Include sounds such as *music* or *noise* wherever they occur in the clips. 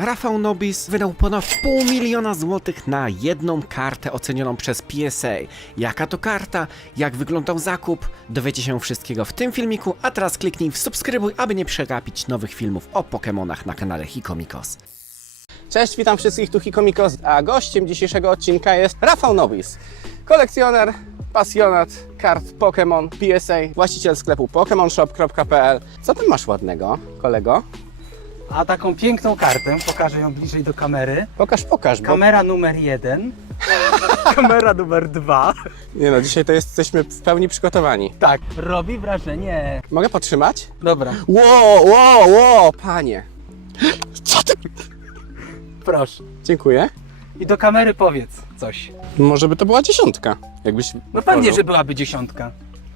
Rafał Nobis wydał ponad pół miliona złotych na jedną kartę ocenioną przez PSA. Jaka to karta? Jak wyglądał zakup? Dowiecie się wszystkiego w tym filmiku, a teraz kliknij w subskrybuj, aby nie przegapić nowych filmów o Pokémonach na kanale Hikomikos. Cześć, witam wszystkich tu Hikomikos, a gościem dzisiejszego odcinka jest Rafał Nobis, kolekcjoner, pasjonat kart Pokémon PSA, właściciel sklepu pokemonshop.pl. Co tam masz ładnego, kolego? A taką piękną kartę, pokażę ją bliżej do kamery. Pokaż, pokaż, bo... Kamera numer jeden. *laughs* Kamera numer dwa. Nie no, dzisiaj to jesteśmy w pełni przygotowani. Tak, robi wrażenie. Mogę potrzymać? Dobra, Ło, ło, ło, panie. Co ty? proszę. Dziękuję. I do kamery powiedz coś. Może by to była dziesiątka, jakbyś No pewnie, że byłaby dziesiątka.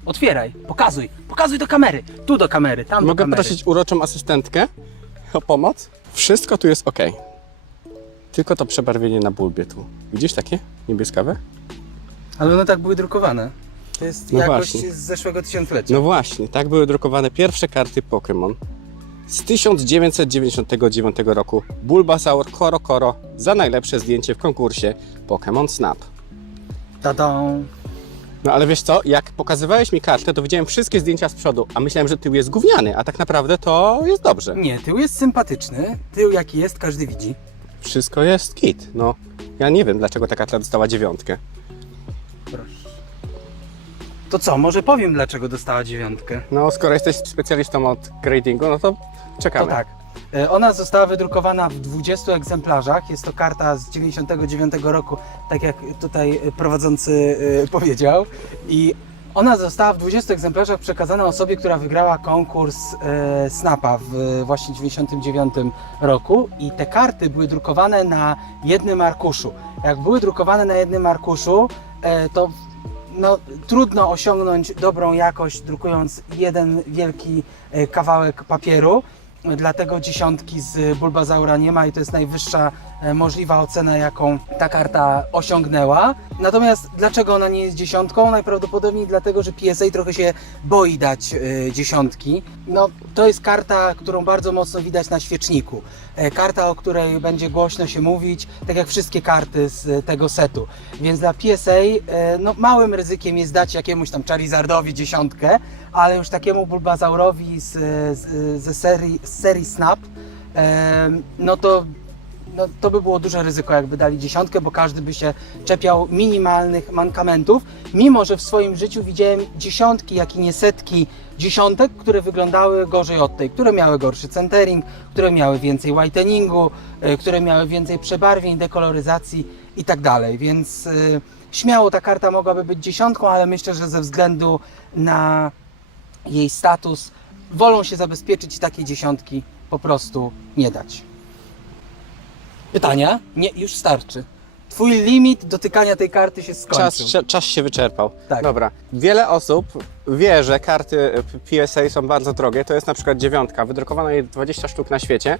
Otwieraj, pokazuj, pokazuj do kamery. Tu do kamery, tam Mogę do kamery. prosić uroczą asystentkę o pomoc? Wszystko tu jest ok. Tylko to przebarwienie na bulbie tu. Widzisz takie niebieskawe? Ale one tak były drukowane. To jest No jakość właśnie. z zeszłego tysiąclecia. No właśnie, tak były drukowane pierwsze karty Pokémon z 1999 roku. Bulbasaur Koro Koro za najlepsze zdjęcie w konkursie Pokémon Snap. Tadą. No ale wiesz co, jak pokazywałeś mi kartę, to widziałem wszystkie zdjęcia z przodu, a myślałem, że tył jest gówniany, a tak naprawdę to jest dobrze. Nie, tył jest sympatyczny. Tył jaki jest, każdy widzi. Wszystko jest kit. No, ja nie wiem, dlaczego ta karta dostała dziewiątkę. Proszę. To co, może powiem dlaczego dostała dziewiątkę. No, skoro jesteś specjalistą od gradingu, no to czekamy. To tak. E, Ona została wydrukowana w 20 egzemplarzach. Jest to karta z 99 roku, tak jak tutaj prowadzący e, powiedział. I ona została w 20 egzemplarzach przekazana osobie, która wygrała konkurs e, Snapa w właśnie 99 roku. I te karty były drukowane na jednym arkuszu. Jak były drukowane na jednym arkuszu, e, to no, trudno osiągnąć dobrą jakość drukując jeden wielki e, kawałek papieru. Dlatego dziesiątki z Bulbazaura nie ma i to jest najwyższa e, możliwa ocena, jaką ta karta osiągnęła. Natomiast dlaczego ona nie jest dziesiątką? Najprawdopodobniej dlatego, że PSA trochę się boi dać e, dziesiątki. No, to jest karta, którą bardzo mocno widać na świeczniku. E, Karta, o której będzie głośno się mówić, tak jak wszystkie karty z e, tego setu. Więc dla PSA e, no, małym ryzykiem jest dać jakiemuś tam Charizardowi dziesiątkę, ale już takiemu Bulbazaurowi z, z, ze serii, z serii Snap, e, no to no, to by było duże ryzyko, jakby dali dziesiątkę, bo każdy by się czepiał minimalnych mankamentów, mimo że w swoim życiu widziałem dziesiątki, jak i nie setki dziesiątek, które wyglądały gorzej od tej, które miały gorszy centering, które miały więcej whiteningu, e, które miały więcej przebarwień, dekoloryzacji i tak dalej, więc e, śmiało ta karta mogłaby być dziesiątką, ale myślę, że ze względu na jej status wolą się zabezpieczyć i dziesiątki po prostu nie dać. Pytania? Nie, już starczy. Twój limit dotykania tej karty się skończył. Czas, czas- się wyczerpał. Tak. Dobra. Wiele osób wie, że karty PSA są bardzo drogie. To jest na przykład dziewiątka. Wydrukowano je 20 sztuk na świecie.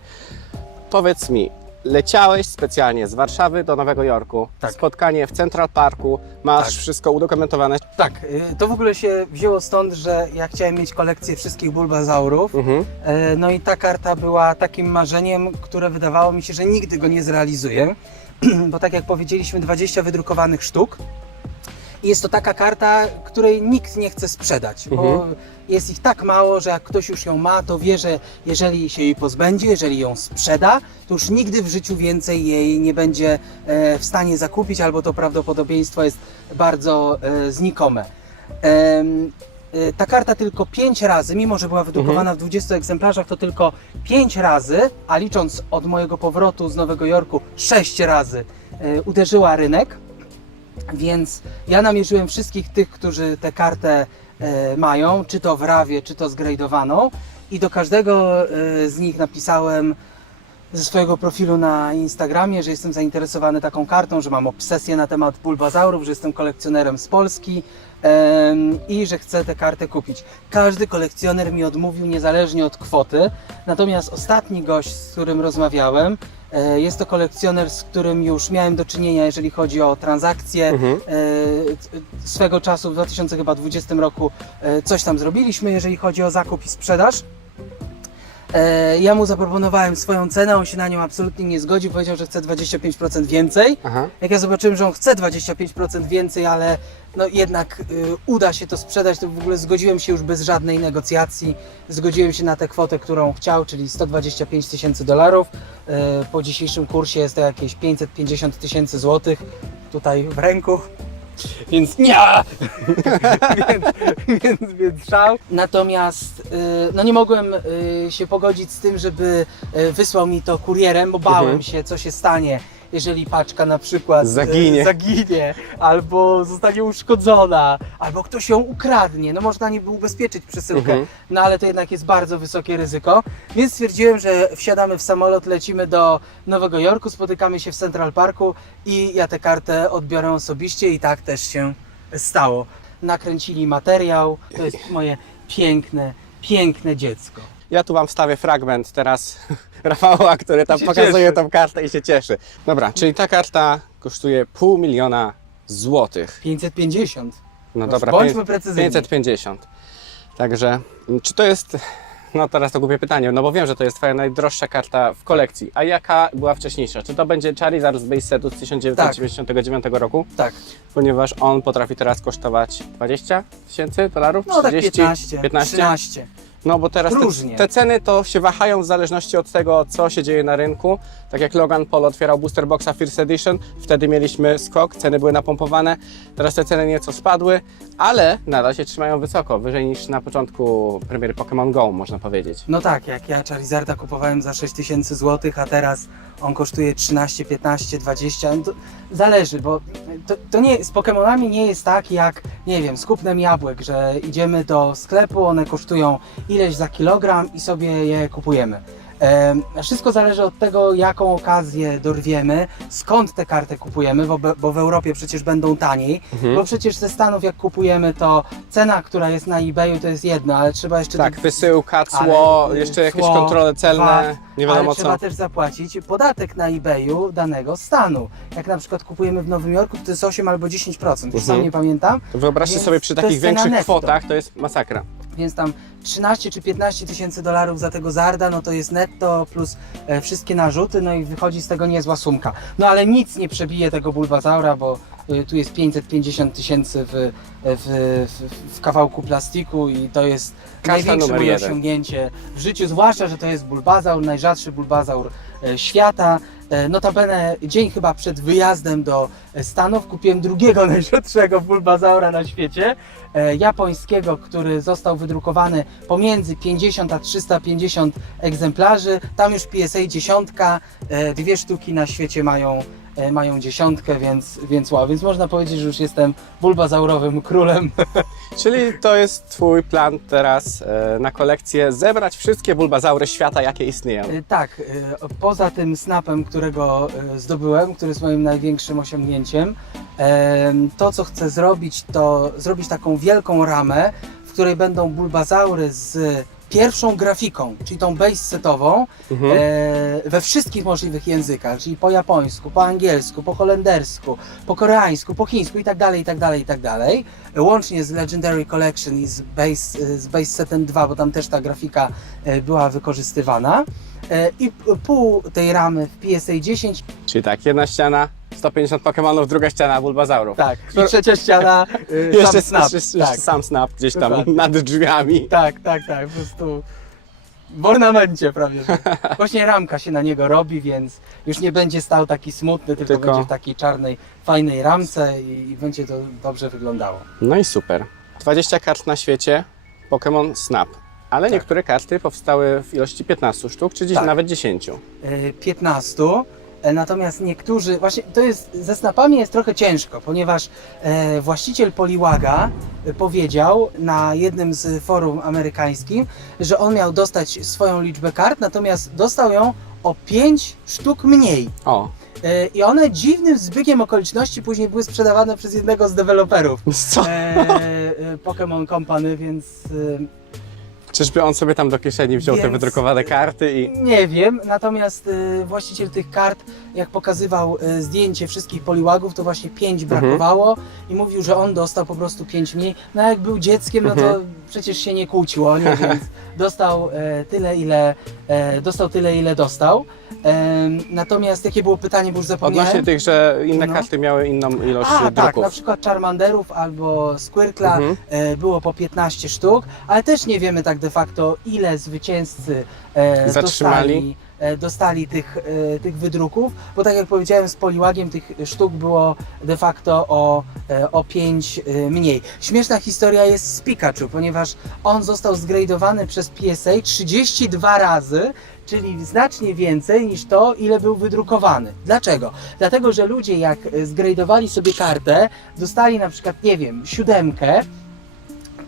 Powiedz mi, leciałeś specjalnie z Warszawy do Nowego Jorku. Tak. Spotkanie w Central Parku. Masz Tak. wszystko udokumentowane. Tak, y, to w ogóle się wzięło stąd, że ja chciałem mieć kolekcję wszystkich bulbazaurów. Mhm. E, No i ta karta była takim marzeniem, które wydawało mi się, że nigdy go nie zrealizuję. *clears throat* Bo tak jak powiedzieliśmy, 20 wydrukowanych sztuk. Jest to taka karta, której nikt nie chce sprzedać, bo Mhm. jest ich tak mało, że jak ktoś już ją ma, to wie, że jeżeli się jej pozbędzie, jeżeli ją sprzeda, to już nigdy w życiu więcej jej nie będzie e, w stanie zakupić, albo to prawdopodobieństwo jest bardzo e, znikome. E, Ta karta tylko 5 razy, mimo że była wydrukowana w 20 egzemplarzach, to tylko 5 razy, a licząc od mojego powrotu z Nowego Jorku 6 razy uderzyła rynek. Więc ja namierzyłem wszystkich tych, którzy tę kartę e, mają, czy to w rawie, czy to zgradowaną i do każdego e, z nich napisałem ze swojego profilu na Instagramie, że jestem zainteresowany taką kartą, że mam obsesję na temat bulbazaurów, że jestem kolekcjonerem z Polski i że chcę tę kartę kupić. Każdy kolekcjoner mi odmówił niezależnie od kwoty, natomiast ostatni gość, z którym rozmawiałem, jest to kolekcjoner, z którym już miałem do czynienia, jeżeli chodzi o transakcje. Mhm. E, c- swego czasu w 2020 roku e, coś tam zrobiliśmy, jeżeli chodzi o zakup i sprzedaż. E, ja mu zaproponowałem swoją cenę, on się na nią absolutnie nie zgodził, powiedział, że chce 25% więcej. Aha. Jak ja zobaczyłem, że on chce 25% więcej, ale no jednak y, uda się to sprzedać, to w ogóle zgodziłem się już bez żadnej negocjacji. Zgodziłem się na tę kwotę, którą chciał, czyli 125 tysięcy dolarów. Y, po dzisiejszym kursie jest to jakieś 550 tysięcy złotych tutaj w ręku. Więc nie! *laughs* więc, więc, więc szał. Natomiast y, no nie mogłem y, się pogodzić z tym, żeby y, wysłał mi to kurierem, bo bałem Mhm. się, co się stanie, jeżeli paczka na przykład y, Zaginie. zaginie, albo zostanie uszkodzona, albo ktoś ją ukradnie. No można niby ubezpieczyć przesyłkę, Mhm. no ale to jednak jest bardzo wysokie ryzyko. Więc stwierdziłem, że wsiadamy w samolot, lecimy do Nowego Jorku, spotykamy się w Central Parku i ja tę kartę odbiorę osobiście i tak też się stało. Nakręcili materiał, to jest moje piękne, piękne dziecko. Ja tu Wam wstawię fragment teraz *laughs* Rafała, który tam pokazuje cieszy. tą kartę i się cieszy. Dobra, czyli ta karta kosztuje pół miliona złotych. 550. No Proszę, dobra, bądźmy pię- precyzyjni. 550. Także, m, czy to jest, no teraz to głupie pytanie, no bo wiem, że to jest Twoja najdroższa karta w kolekcji. A jaka była wcześniejsza? Czy to będzie Charizard z base setu z 1999 roku? Tak, Ponieważ on potrafi teraz kosztować 20 tysięcy dolarów? no tak 30? 15, 15? 13. No bo teraz te, te ceny to się wahają w zależności od tego, co się dzieje na rynku. Tak jak Logan Paul otwierał Booster Boxa First Edition, wtedy mieliśmy skok, ceny były napompowane. Teraz te ceny nieco spadły, ale nadal się trzymają wysoko, wyżej niż na początku premiery Pokémon Go, można powiedzieć. No tak, jak ja Charizarda kupowałem za 6000 zł, a teraz on kosztuje 13, 15, 20. No zależy, bo to, to nie, z Pokémonami nie jest tak jak, nie wiem, z kupnem jabłek, że idziemy do sklepu, one kosztują ileś za kilogram i sobie je kupujemy. Wszystko zależy od tego, jaką okazję dorwiemy, skąd tę kartę kupujemy, bo, w Europie przecież będą taniej, Mhm. bo przecież ze Stanów jak kupujemy, to cena, która jest na eBayu to jest jedno, ale trzeba jeszcze Tak, wysyłka, cło, ale, y, jeszcze jakieś cło, kontrole celne, VAT, nie wiadomo ale trzeba co. też zapłacić podatek na eBayu danego stanu. Jak na przykład kupujemy w Nowym Jorku, to jest 8 albo 10%, już sam Mhm. nie pamiętam, Wyobraźcie Więc sobie przy takich większych netto. kwotach, to jest masakra. więc tam 13 czy 15 tysięcy dolarów za tego Zarda, no to jest netto plus e, wszystkie narzuty, no i wychodzi z tego niezła sumka. No ale nic nie przebije tego Bulbazaura, bo y, tu jest 550 tysięcy w, w, w, w kawałku plastiku i to jest Karta największe moje osiągnięcie w życiu, zwłaszcza, że to jest Bulbazaur, najrzadszy Bulbazaur e, świata. E, Notabene dzień chyba przed wyjazdem do e, Stanów kupiłem drugiego *laughs* najrzadszego Bulbazaura na świecie, e, japońskiego, który został wydrukowany pomiędzy 50 a 350 egzemplarzy. Tam już PSA dziesiątka, e, dwie sztuki na świecie mają, e, mają dziesiątkę, więc, więc wow, więc można powiedzieć, że już jestem bulbazaurowym królem. *laughs* Czyli to jest Twój plan teraz e, na kolekcję, zebrać wszystkie bulbazaury świata, jakie istnieją. E, Tak, e, poza tym snapem, którego e, zdobyłem, który jest moim największym osiągnięciem, e, to co chcę zrobić, to zrobić taką wielką ramę, w której będą bulbazaury z pierwszą grafiką, czyli tą base setową, Mhm. e, we wszystkich możliwych językach, czyli po japońsku, po angielsku, po holendersku, po koreańsku, po chińsku i tak dalej, i tak dalej, i tak dalej. Łącznie z Legendary Collection i z base, z base setem 2, bo tam też ta grafika e, była wykorzystywana. E, I pół tej ramy w PSA 10, Czyli tak, jedna ściana, 150 Pokémonów, druga ściana bulbazaurów. tak, i trzecia ściana, *laughs* e, Jeszcze, sam snap. jeszcze, jeszcze tak, sam snap gdzieś tam Dokładnie. nad drzwiami. tak, tak, tak, po prostu w ornamencie prawie. Że. *laughs* Właśnie ramka się na niego robi, więc już nie będzie stał taki smutny, tylko, Tylko- będzie w takiej czarnej, fajnej ramce i, i będzie to dobrze wyglądało. No i super. 20 kart na świecie, Pokémon Snap. Ale Tak. niektóre karty powstały w ilości 15 sztuk, czy Tak. nawet 10. e, 15. e, Natomiast niektórzy, właśnie to jest, ze snapami jest trochę ciężko, ponieważ e, właściciel Poliwaga e, powiedział na jednym z forum amerykańskim, że on miał dostać swoją liczbę kart, natomiast dostał ją o 5 sztuk mniej. O, E, I one dziwnym zbiegiem okoliczności później były sprzedawane przez jednego z deweloperów co? e, e, Pokémon Company, więc e, Czyżby on sobie tam do kieszeni wziął te Więc- wydrukowane karty i... Nie wiem, natomiast y, właściciel tych kart, jak pokazywał y, zdjęcie wszystkich poliłagów, to właśnie pięć Mhm. brakowało i mówił, że on dostał po prostu pięć mniej. No a jak był dzieckiem, no to Mhm. przecież się nie kłócił o nie, więc *laughs* dostał e, tyle, ile e, dostał tyle, ile dostał. Natomiast jakie było pytanie, bo już zapomniałem. Odnośnie tych, że inne No. karty miały inną ilość A, tak, druków. na przykład Charmanderów albo Squirkla Mhm. e, było po 15 sztuk, ale też nie wiemy tak de facto ile zwycięzcy e, Zatrzymali. dostali, e, dostali tych, e, tych wydruków, bo tak jak powiedziałem z Poliłagiem tych sztuk było de facto o, e, o 5 e, mniej. Śmieszna historia jest z Pikachu, ponieważ on został zgradowany przez PSA 32 razy, czyli znacznie więcej niż to, ile był wydrukowany. Dlaczego? Dlatego, że ludzie jak zgradowali sobie kartę, dostali na przykład, nie wiem, siódemkę,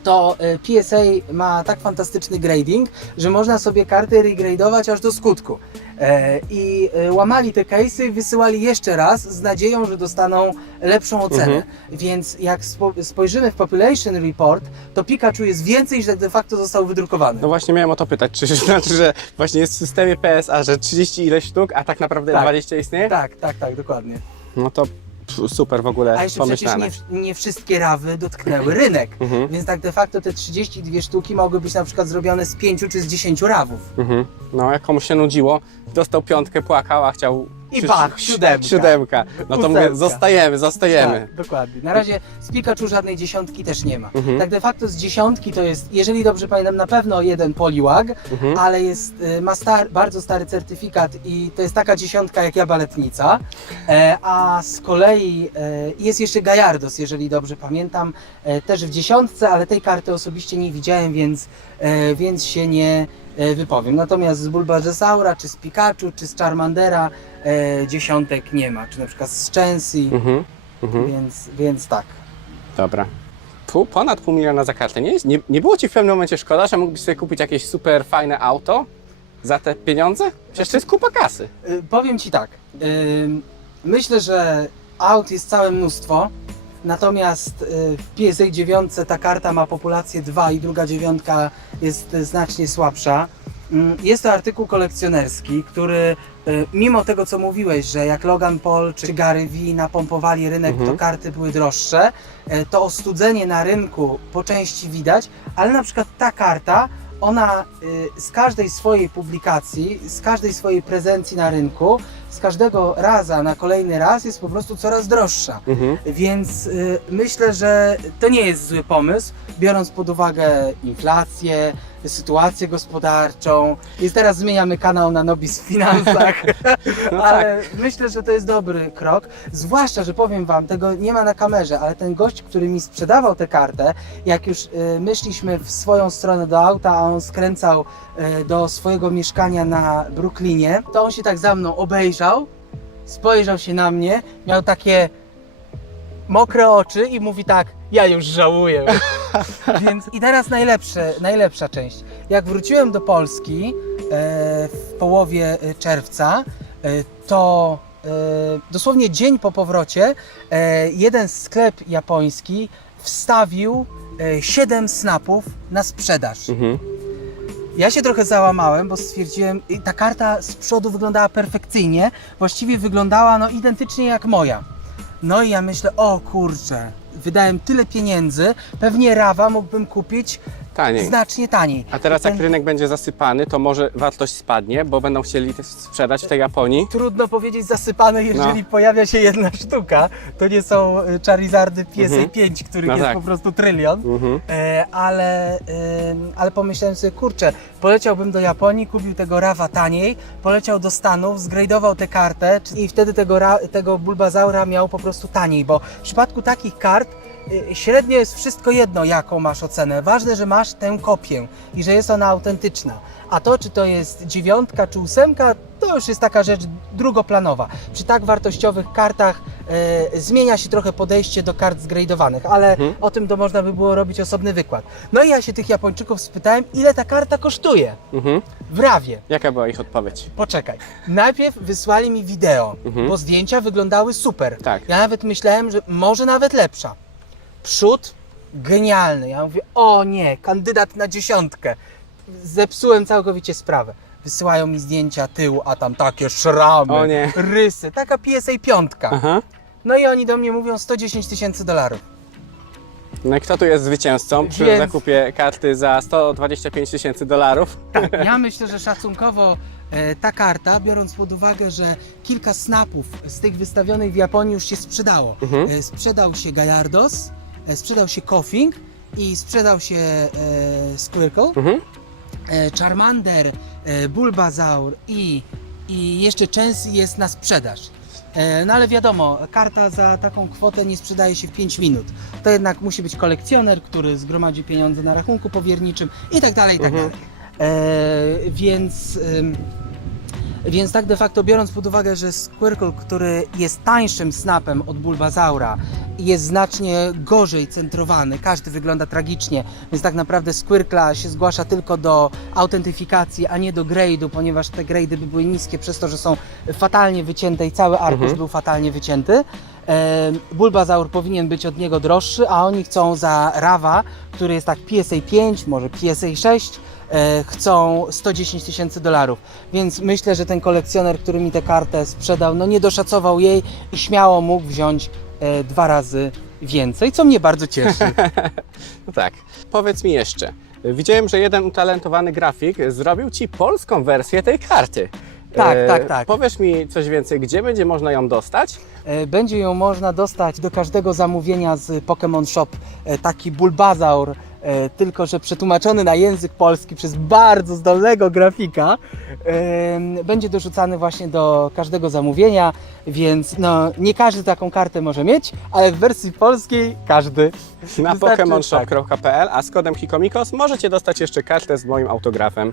to e, PSA ma tak fantastyczny grading, że można sobie karty regradować aż do skutku. E, I e, łamali te case'y i wysyłali jeszcze raz z nadzieją, że dostaną lepszą ocenę. Mhm. Więc jak spo, spojrzymy w Population Report, to Pikachu jest więcej niż de facto został wydrukowany. No właśnie miałem o to pytać, czy *laughs* znaczy, że właśnie jest w systemie PSA, że 30 ileś sztuk, a tak naprawdę Tak. 20 istnieje? Tak, tak, tak, dokładnie. No to super w ogóle A jeszcze przecież pomyślane. nie, nie wszystkie rawy dotknęły rynek. Mhm. Więc tak de facto te 32 sztuki mogły być na przykład zrobione z 5 czy z 10 rawów. Mhm. No jak komuś się nudziło, dostał piątkę, płakał, a chciał... I bach, siódemka. Siódemka. No to mówię, zostajemy, zostajemy. Tak, dokładnie. Na razie z Pikachu żadnej dziesiątki też nie ma. Mhm. Tak de facto z dziesiątki to jest, jeżeli dobrze pamiętam, na pewno jeden poliwag, Mhm. ale jest, y, ma star, bardzo stary certyfikat i to jest taka dziesiątka jak ja baletnica. E, a z kolei e, jest jeszcze Gallardos, jeżeli dobrze pamiętam, e, też w dziesiątce, ale tej karty osobiście nie widziałem, więc, więc się nie e, wypowiem. Natomiast z Bulbasaura, czy z Pikachu, czy z Charmandera e, dziesiątek nie ma, czy na przykład z Chansey, Mhm. Mhm. więc, więc tak. Dobra. Pół, ponad pół miliona za kartę. Nie, jest, nie, nie było Ci w pewnym momencie szkoda, że mógłbyś sobie kupić jakieś super fajne auto za te pieniądze? Przecież to jest kupa kasy. Y, Powiem Ci tak. ym, Myślę, że aut jest całe mnóstwo. Natomiast y, w PSA 9 ta karta ma populację 2 i druga dziewiątka jest y, znacznie słabsza. Ym, Jest to artykuł kolekcjonerski, który y, mimo tego co mówiłeś, że jak Logan Paul czy Gary V napompowali rynek, Mhm. to karty były droższe, y, to ostudzenie na rynku po części widać, ale na przykład ta karta ona z każdej swojej publikacji, z każdej swojej prezencji na rynku, z każdego raza na kolejny raz jest po prostu coraz droższa. Mhm. Więc y, myślę, że to nie jest zły pomysł, biorąc pod uwagę inflację, sytuację gospodarczą. I teraz zmieniamy kanał na Nobis w finansach, *laughs* No ale myślę, że to jest dobry krok. Zwłaszcza, że powiem Wam, tego nie ma na kamerze, ale ten gość, który mi sprzedawał tę kartę, jak już y, myśliśmy w swoją stronę do auta, a on skręcał do swojego mieszkania na Brooklynie, to on się tak za mną obejrzał, spojrzał się na mnie, miał takie mokre oczy i mówi tak, ja już żałuję. *laughs* Więc i teraz najlepsze, najlepsza część. Jak wróciłem do Polski e, w połowie e, czerwca, e, to e, dosłownie dzień po powrocie e, jeden sklep japoński wstawił e, 7 snapów na sprzedaż. Mhm. Ja się trochę załamałem, bo stwierdziłem, ta karta z przodu wyglądała perfekcyjnie, właściwie wyglądała no identycznie jak moja. No i ja myślę, o kurczę, wydałem tyle pieniędzy, pewnie Rawa mógłbym kupić Taniej. znacznie taniej. A teraz jak Ten- rynek będzie zasypany, to może wartość spadnie, bo będą chcieli sprzedać w tej Japonii. Trudno powiedzieć zasypane, jeżeli No. pojawia się jedna sztuka. To nie są y, Charizardy PSA Mhm. 5, których No jest tak. po prostu trylion. Mhm. E, ale, ym, ale pomyślałem sobie, kurczę, poleciałbym do Japonii, kupił tego Rawa taniej, poleciał do Stanów, zgradował tę kartę i wtedy tego, ra, tego Bulbazaura miał po prostu taniej, bo w przypadku takich kart średnio jest wszystko jedno, jaką masz ocenę. Ważne, że masz tę kopię i że jest ona autentyczna. A to, czy to jest dziewiątka czy ósemka, to już jest taka rzecz drugoplanowa. Przy tak wartościowych kartach e, zmienia się trochę podejście do kart zgradowanych, ale Mhm. o tym to można by było robić osobny wykład. No i ja się tych Japończyków spytałem, ile ta karta kosztuje Mhm. w Rawie. Jaka była ich odpowiedź? Poczekaj. Najpierw wysłali mi wideo, Mhm. bo zdjęcia wyglądały super. Tak. Ja nawet myślałem, że może nawet lepsza. Przód genialny. Ja mówię, o nie, kandydat na dziesiątkę. zepsułem całkowicie sprawę. Wysyłają mi zdjęcia tyłu, a tam takie szramy, O nie. rysy, taka PSA piątka. Aha. No i oni do mnie mówią 110 tysięcy dolarów. No i kto tu jest zwycięzcą przy Więc- zakupie karty za 125 tysięcy dolarów? Tak, ja *laughs* myślę, że szacunkowo e, ta karta, biorąc pod uwagę, że kilka snapów z tych wystawionych w Japonii już się sprzedało. Mhm. E, sprzedał się Gallardos, sprzedał się Koffing i sprzedał się e, Squircle, Mhm. e, Charmander, e, Bulbasaur i, i jeszcze Chansey jest na sprzedaż. E, No ale wiadomo, karta za taką kwotę nie sprzedaje się w 5 minut. To jednak musi być kolekcjoner, który zgromadzi pieniądze na rachunku powierniczym i tak dalej, i tak Mhm. dalej. E, więc, ym, więc tak de facto biorąc pod uwagę, że Squircle, który jest tańszym snapem od Bulbasaura i jest znacznie gorzej centrowany, każdy wygląda tragicznie, więc tak naprawdę Squircla się zgłasza tylko do autentyfikacji, a nie do grade'u, ponieważ te grade'y by były niskie przez to, że są fatalnie wycięte i cały arkusz Mhm. był fatalnie wycięty. Bulbasaur powinien być od niego droższy, a oni chcą za Rawa, który jest tak PSA 5, może PSA 6, e, chcą 110 tysięcy dolarów. Więc myślę, że ten kolekcjoner, który mi tę kartę sprzedał, no nie doszacował jej i śmiało mógł wziąć e, dwa razy więcej, co mnie bardzo cieszy. *laughs* No tak. Powiedz mi jeszcze. Widziałem, że jeden utalentowany grafik zrobił Ci polską wersję tej karty. Tak, E, tak, tak. Powiesz mi coś więcej, gdzie będzie można ją dostać? E, Będzie ją można dostać do każdego zamówienia z Pokémon Shop. E, Taki Bulbasaur, e, tylko że przetłumaczony na język polski przez bardzo zdolnego grafika. e, Będzie dorzucany właśnie do każdego zamówienia, więc no, nie każdy taką kartę może mieć, ale w wersji polskiej każdy. Na Wystarczy- tak. pokemonshop.pl, a z kodem Hikomikos możecie dostać jeszcze kartę z moim autografem.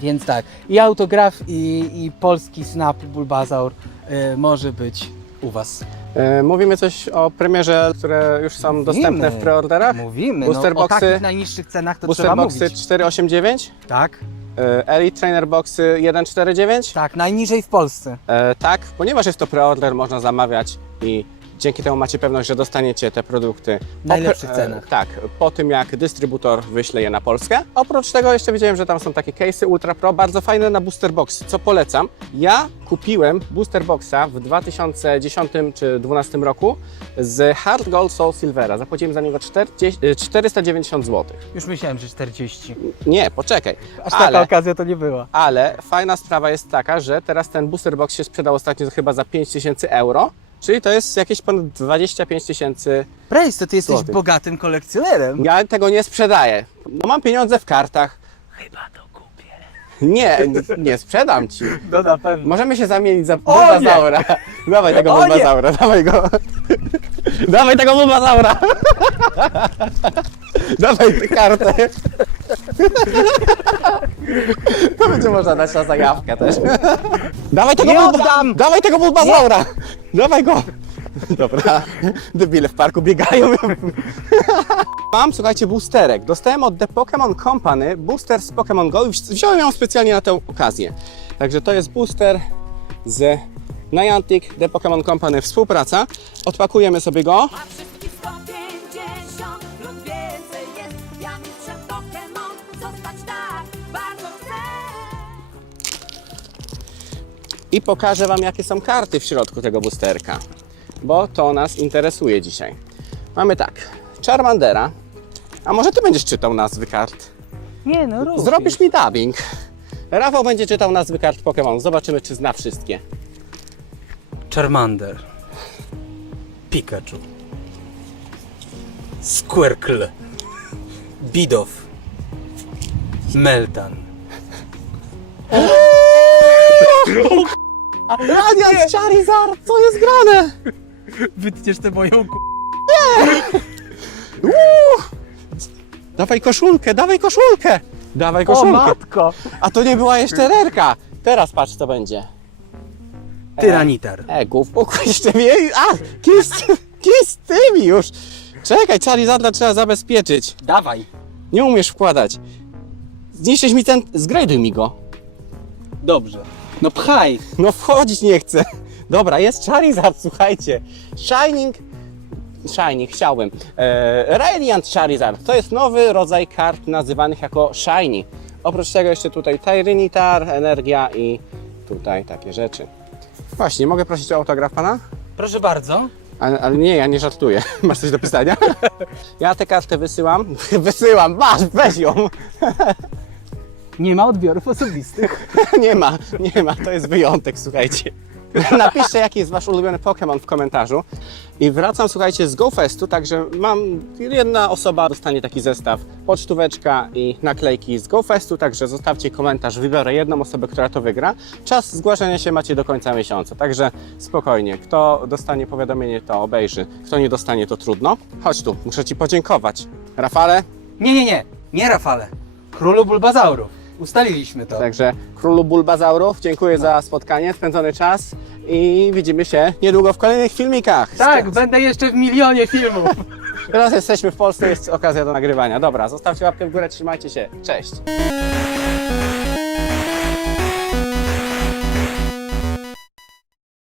Więc tak, i autograf, i, i polski snap Bulbasaur e, może być u Was. E, Mówimy coś o premierze, które już są dostępne w preorderach. Mówimy, Booster no, o boxy- takich najniższych cenach to Booster trzeba Boxy mówić. 489, Tak, e, Elite Trainer Boxy 149. tak, najniżej w Polsce. E, tak, ponieważ jest to preorder, można zamawiać i dzięki temu macie pewność, że dostaniecie te produkty W najlepszych po, cenach. tak, po tym jak dystrybutor wyśle je na Polskę. Oprócz tego jeszcze widziałem, że tam są takie case'y Ultra Pro, bardzo fajne na booster box, co polecam. Ja kupiłem booster boxa w 2010 czy 2012 roku z Hard Gold Soul Silvera. Zapłaciłem za niego 40, e, 490 zł. Już myślałem, że 40. Nie, poczekaj. Aż taka ale, okazja to nie była. ale fajna sprawa jest taka, że teraz ten booster box się sprzedał ostatnio chyba za 5000 euro, czyli to jest jakieś ponad 25 tysięcy. Prejs, to ty jesteś Złotych. bogatym kolekcjonerem. Ja tego nie sprzedaję. No mam pieniądze w kartach. Chyba to kupię. Nie, nie sprzedam ci. *laughs* No na pewno. Możemy się zamienić za O nie! bulbazaura. *laughs* Dawaj tego O nie! bulbazaura, dawaj go. *laughs* Dawaj tego bulbazaura. Dawaj tę kartę. To będzie można dać na zajawkę też. Dawaj tego, Nie oddam! Dawaj tego bulbazaura. Dawaj go. Dobra, debile w parku biegają. Mam, słuchajcie, boosterek. Dostałem od The Pokémon Company booster z Pokémon Go i wzi- wziąłem ją specjalnie na tę okazję. Także to jest booster z Niantic, The Pokémon Company współpraca. Odpakujemy sobie go. I pokażę Wam, jakie są karty w środku tego boosterka, bo to nas interesuje dzisiaj. Mamy tak, Charmandera, a może Ty będziesz czytał nazwy kart? Nie no, rób. Zrobisz mi dubbing. Rafał będzie czytał nazwy kart Pokémon, zobaczymy, czy zna wszystkie. Charmander. Pikachu. Squircle. Bidoff. Meltan. *laughs* Radiant Charizard, co jest grane? Wytniesz tę moją ku... Dawaj koszulkę, dawaj koszulkę! Dawaj O koszulkę. matko! A to nie była jeszcze rerka. Teraz patrz, co będzie. Tyranitar. E, głów, jeszcze mnie. A, kij z, kij z tymi już. Czekaj, Charizarda trzeba zabezpieczyć. Dawaj. Nie umiesz wkładać. Zniszczysz mi ten... Zgrajduj mi go. Dobrze. No pchaj. No wchodzić nie chcę. Dobra, jest Charizard, słuchajcie. Shining... Shining, chciałem. E, Radiant Charizard to jest nowy rodzaj kart nazywanych jako Shiny. Oprócz tego jeszcze tutaj Tyranitar, Energia i tutaj takie rzeczy. Właśnie, mogę prosić o autograf pana? Proszę bardzo. Ale, ale nie, ja nie żartuję. *laughs* Masz coś do pisania? *laughs* Ja tę kartę wysyłam. *laughs* Wysyłam, masz, weź ją. Nie ma odbiorów osobistych. *laughs* Nie ma, nie ma, to jest wyjątek, słuchajcie. *laughs* Napiszcie, jaki jest wasz ulubiony Pokémon w komentarzu. I wracam, słuchajcie, z GoFestu, także mam, jedna osoba dostanie taki zestaw, pocztóweczka i naklejki z GoFestu, także zostawcie komentarz, wybiorę jedną osobę, która to wygra. Czas zgłaszania się macie do końca miesiąca, także spokojnie, kto dostanie powiadomienie, to obejrzy, kto nie dostanie, to trudno. Chodź tu, muszę Ci podziękować. Rafale, Nie, nie, nie. Nie Rafale. Królu Bulbazaurów. Ustaliliśmy to. Także królu Bulbazaurów, dziękuję za spotkanie, spędzony czas i widzimy się niedługo w kolejnych filmikach. Tak, będę jeszcze w milionie filmów. *laughs* Teraz jesteśmy w Polsce, jest okazja do nagrywania. Dobra, zostawcie łapkę w górę, trzymajcie się. Cześć.